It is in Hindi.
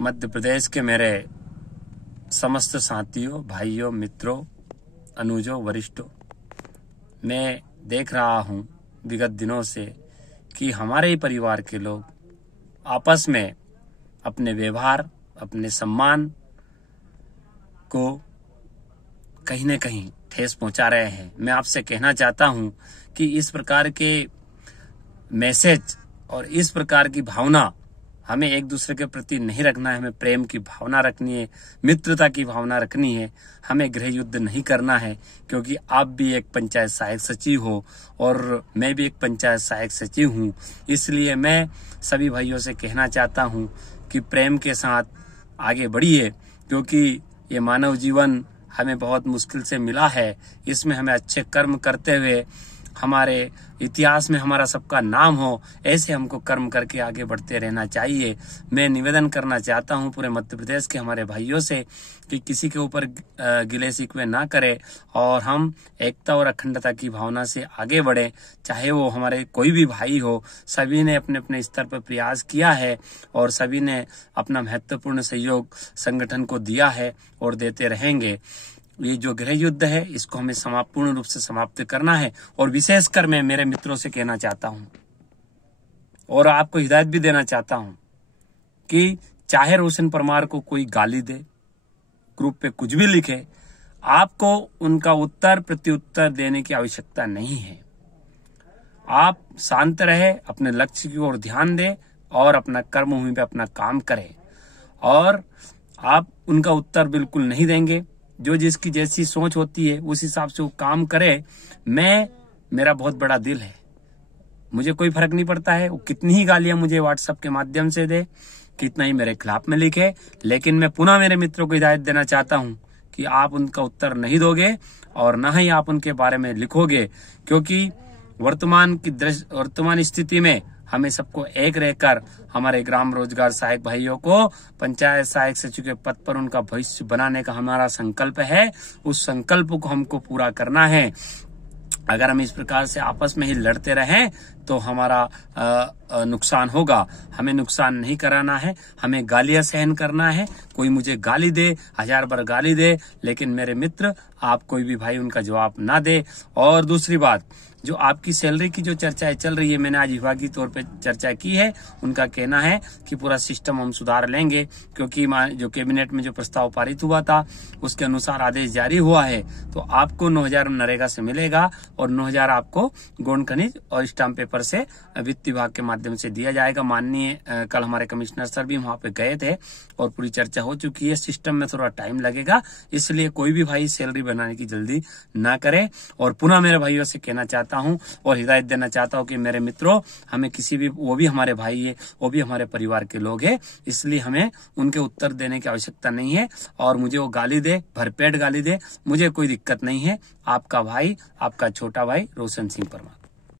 मध्य प्रदेश के मेरे समस्त साथियों, भाइयों, मित्रों, अनुजों, वरिष्ठों, मैं देख रहा हूं विगत दिनों से कि हमारे ही परिवार के लोग आपस में अपने व्यवहार, अपने सम्मान को कहीं न कहीं ठेस पहुंचा रहे हैं। मैं आपसे कहना चाहता हूं कि इस प्रकार के मैसेज और इस प्रकार की भावना हमें एक दूसरे के प्रति नहीं रखना है। हमें प्रेम की भावना रखनी है, मित्रता की भावना रखनी है। हमें गृह युद्ध नहीं करना है, क्योंकि आप भी एक पंचायत सहायक सचिव हो और मैं भी एक पंचायत सहायक सचिव हूं। इसलिए मैं सभी भाइयों से कहना चाहता हूं कि प्रेम के साथ आगे बढ़िए, क्योंकि ये मानव जीवन हमें बहुत मुश्किल से मिला है। इसमें हमें अच्छे कर्म करते हुए हमारे इतिहास में हमारा सबका नाम हो, ऐसे हमको कर्म करके आगे बढ़ते रहना चाहिए। मैं निवेदन करना चाहता हूं पूरे मध्य प्रदेश के हमारे भाइयों से कि किसी के ऊपर गिले शिकवे ना करें और हम एकता और अखंडता की भावना से आगे बढ़े। चाहे वो हमारे कोई भी भाई हो, सभी ने अपने अपने स्तर पर प्रयास किया है और सभी ने अपना महत्वपूर्ण सहयोग संगठन को दिया है और देते रहेंगे। ये जो गृह युद्ध है, इसको हमें पूर्ण रूप से समाप्त करना है। और विशेषकर मैं मेरे मित्रों से कहना चाहता हूं और आपको हिदायत भी देना चाहता हूं कि चाहे रोशन परमार को कोई गाली दे, ग्रुप पे कुछ भी लिखे, आपको उनका उत्तर प्रत्युत्तर देने की आवश्यकता नहीं है। आप शांत रहे, अपने लक्ष्य की ओर ध्यान दें और अपना कर्म भूमि पे अपना काम करें। और आप उनका उत्तर बिल्कुल नहीं देंगे। जो जिसकी जैसी सोच होती है उस हिसाब से वो काम करे। मेरा बहुत बड़ा दिल है, मुझे कोई फर्क नहीं पड़ता है वो कितनी ही गालियां मुझे व्हाट्सएप के माध्यम से दे, कितना ही मेरे खिलाफ में लिखे, लेकिन मैं पुनः मेरे मित्रों को हिदायत देना चाहता हूं कि आप उनका उत्तर नहीं दोगे और न ही आप उनके बारे में लिखोगे, क्योंकि वर्तमान स्थिति में हमें सबको एक रहकर हमारे ग्राम रोजगार सहायक भाइयों को पंचायत सहायक सचिव के पद पर उनका भविष्य बनाने का हमारा संकल्प है। उस संकल्प को हमको पूरा करना है। अगर हम इस प्रकार से आपस में ही लड़ते रहें तो हमारा नुकसान होगा। हमें नुकसान नहीं कराना है, हमें गालियां सहन करना है। कोई मुझे गाली दे, 1000 बार गाली दे, लेकिन मेरे मित्र, आप कोई भी भाई उनका जवाब ना दे। और दूसरी बात, जो आपकी सैलरी की जो चर्चाएं चल रही है, मैंने आज विभागीय तौर पे चर्चा की है। उनका कहना है कि पूरा सिस्टम हम सुधार लेंगे, क्योंकि जो कैबिनेट में जो प्रस्ताव पारित हुआ था उसके अनुसार आदेश जारी हुआ है। तो आपको 9000 नरेगा से मिलेगा और 9000 आपको गौण खनिज और स्टाम्प पेपर से वित्त विभाग के माध्यम से दिया जाएगा। माननीय कल हमारे कमिश्नर सर भी वहां पे गए थे और पूरी चर्चा हो चुकी है। सिस्टम में थोड़ा टाइम लगेगा, इसलिए कोई भी भाई सैलरी बनाने की जल्दी ना करे। और पुनः मेरे भाइयों से कहना चाहता हूं और हिदायत देना चाहता हूं कि मेरे मित्रों, हमें किसी भी, वो भी हमारे भाई है, वो भी हमारे परिवार के लोग हैं, इसलिए हमें उनके उत्तर देने की आवश्यकता नहीं है। और मुझे वो गाली दे, भरपेट गाली दे, मुझे कोई दिक्कत नहीं है। आपका भाई, आपका छोटा भाई रोशन सिंह परमार।